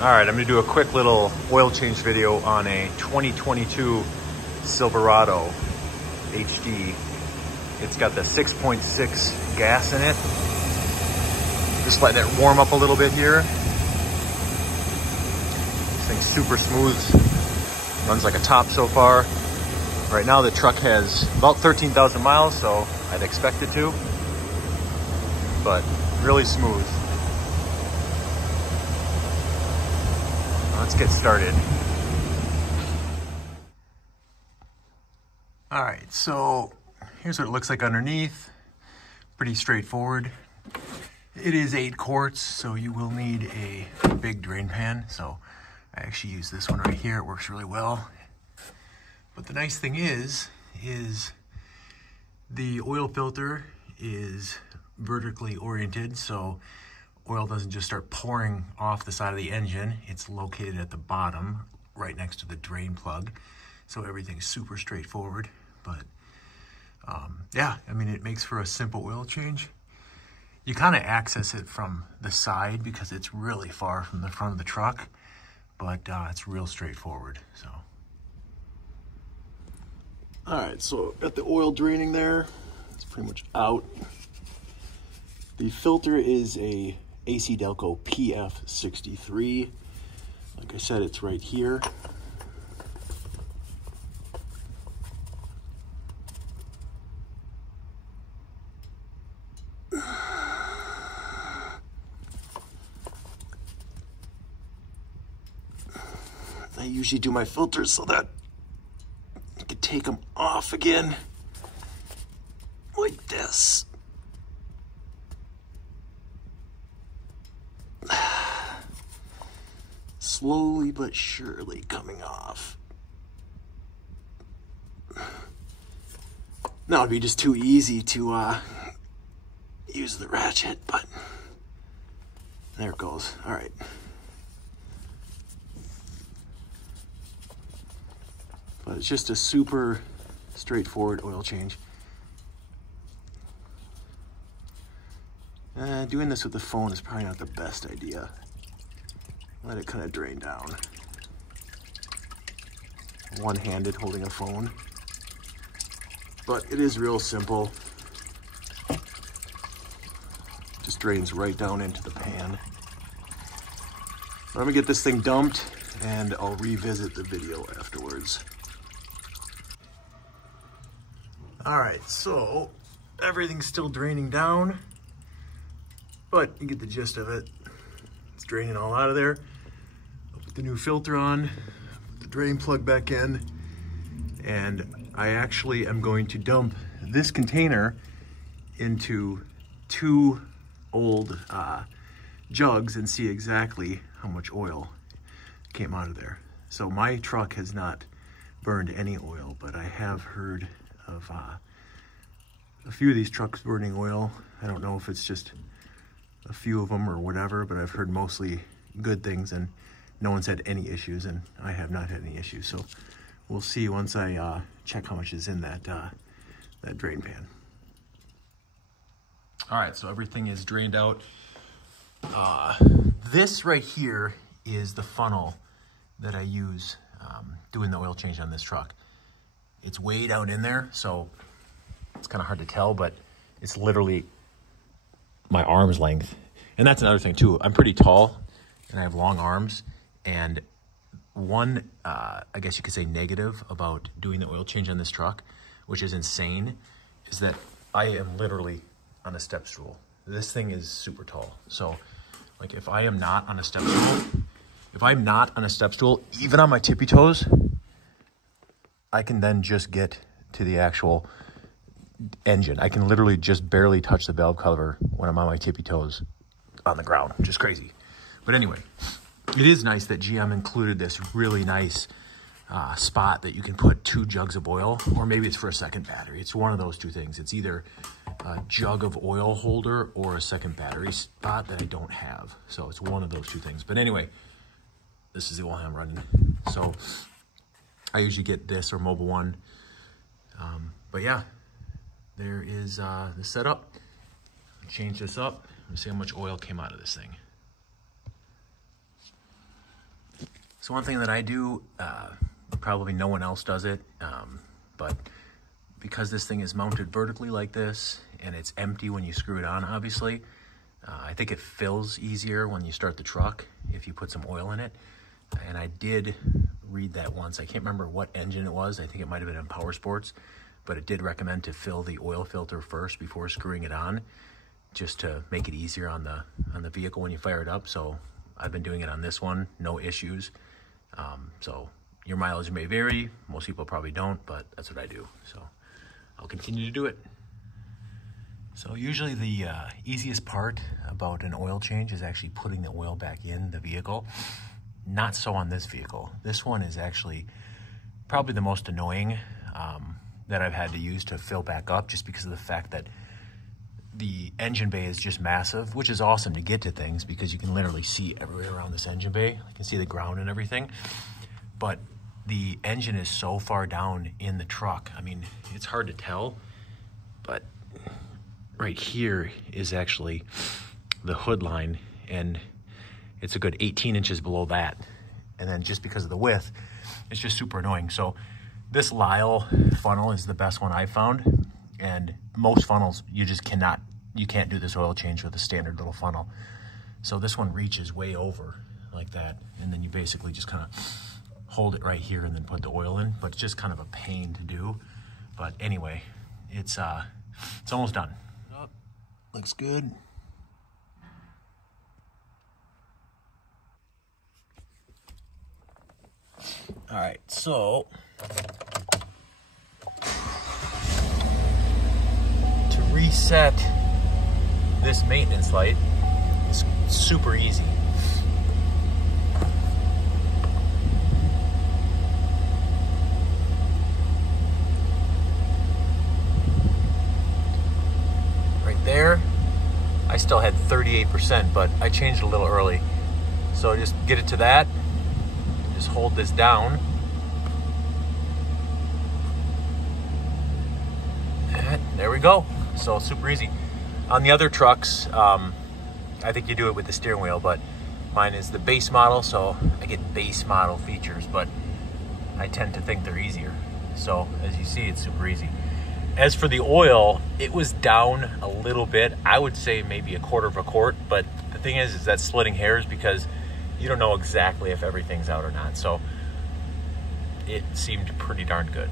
All right, I'm gonna do a quick little oil change video on a 2022 Silverado HD. It's got the 6.6 gas in it. Just letting it warm up a little bit here. This thing's super smooth. Runs like a top so far. Right now the truck has about 13,000 miles, so I'd expect it to, but really smooth. Let's get started. All right, so here's what it looks like underneath. Pretty straightforward. It is 8 quarts, so you will need a big drain pan. So I actually use this one right here. It works really well. But the nice thing is the oil filter is vertically oriented, so oil doesn't just start pouring off the side of the engine. It's located at the bottom, right next to the drain plug. So everything's super straightforward. But yeah, I mean, it makes for a simple oil change. You kind of access it from the side because it's really far from the front of the truck, but it's real straightforward, so. All right, so got the oil draining there. It's pretty much out. The filter is a AC Delco PF63. Like I said, it's right here. I usually do my filters so that I can take them off again, like this. Slowly but surely coming off. Now it'd be just too easy to use the ratchet, but there it goes. All right. But it's just a super straightforward oil change. Doing this with the phone is probably not the best idea. Let it kind of drain down. One-handed holding a phone. But it is real simple. Just drains right down into the pan. I'm gonna get this thing dumped and I'll revisit the video afterwards. All right, so everything's still draining down, but you get the gist of it. It's draining all out of there. I'll put the new filter on, put the drain plug back in, and I actually am going to dump this container into 2 old jugs and see exactly how much oil came out of there. So my truck has not burned any oil, but I have heard of a few of these trucks burning oil. I don't know if it's just a few of them or whatever, but I've heard mostly good things and no one's had any issues, and I have not had any issues. So we'll see once I check how much is in that drain pan. All right, so everything is drained out. This right here is the funnel that I use doing the oil change on this truck. It's way down in there, so it's kind of hard to tell, but it's literally my arm's length. And that's another thing too. I'm pretty tall and I have long arms. And one, I guess you could say negative about doing the oil change on this truck, which is insane, is that I am literally on a step stool. This thing is super tall. So like if I am not on a step stool, even on my tippy toes, I can then just get to the actual engine. I can literally just barely touch the valve cover when I'm on my tippy toes on the ground, which is crazy. But anyway, it is nice that GM included this really nice spot that you can put 2 jugs of oil, or maybe it's for a second battery. It's one of those 2 things. It's either a jug of oil holder or a second battery spot that I don't have. So it's one of those 2 things. But anyway, this is the oil I'm running. So I usually get this or Mobil 1. But yeah, there is the setup. Change this up and see how much oil came out of this thing. So one thing that I do, probably no one else does it, but because this thing is mounted vertically like this and it's empty when you screw it on, obviously, I think it fills easier when you start the truck if you put some oil in it. And I did read that once. I can't remember what engine it was. I think it might have been in Power Sports, but it did recommend to fill the oil filter first before screwing it on, just to make it easier on the vehicle when you fire it up. So I've been doing it on this one, no issues. So your mileage may vary. Most people probably don't, but that's what I do. So I'll continue to do it. So usually the easiest part about an oil change is actually putting the oil back in the vehicle. Not so on this vehicle. This one is actually probably the most annoying that I've had to use to fill back up, just because of the fact that the engine bay is just massive, which is awesome to get to things because you can literally see everywhere around this engine bay. You can see the ground and everything. But the engine is so far down in the truck. I mean, it's hard to tell, but right here is actually the hood line, and it's a good 18 inches below that. And then just because of the width, it's just super annoying. So this Lyle funnel is the best one I've found. And most funnels, you can't do this oil change with a standard little funnel. So this one reaches way over like that. And then you basically just kind of hold it right here and then put the oil in. But it's just kind of a pain to do. But anyway, it's almost done. Looks good. All right, so to reset this maintenance light is super easy. Right there, I still had 38%, but I changed it a little early. So just get it to that. Just hold this down. And there we go. So super easy. On the other trucks, I think you do it with the steering wheel, but mine is the base model, so I get base model features, but I tend to think they're easier. So as you see, it's super easy. As for the oil, it was down a little bit. I would say maybe 1/4 of a quart, but the thing is that's splitting hairs because you don't know exactly if everything's out or not. So it seemed pretty darn good.